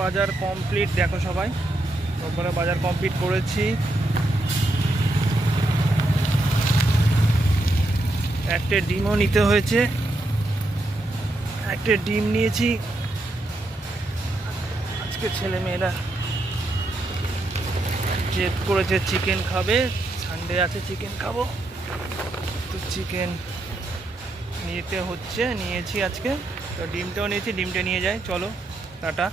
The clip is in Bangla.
বাজার কমপ্লিট, দেখো সবাই তারপরে বাজার কমপ্লিট করেছি। একটা ডিমও নিতে হয়েছে, একটা ডিম নিয়েছি। আজকে ছেলে মেয়েরা জেদ করেছে চিকেন খাবে, সানডে আছে চিকেন খাবো, তো চিকেন নিয়েছি আজকে। তো ডিমটাও নিয়েছি, ডিমটা নিয়ে যাই, চলো টাটা।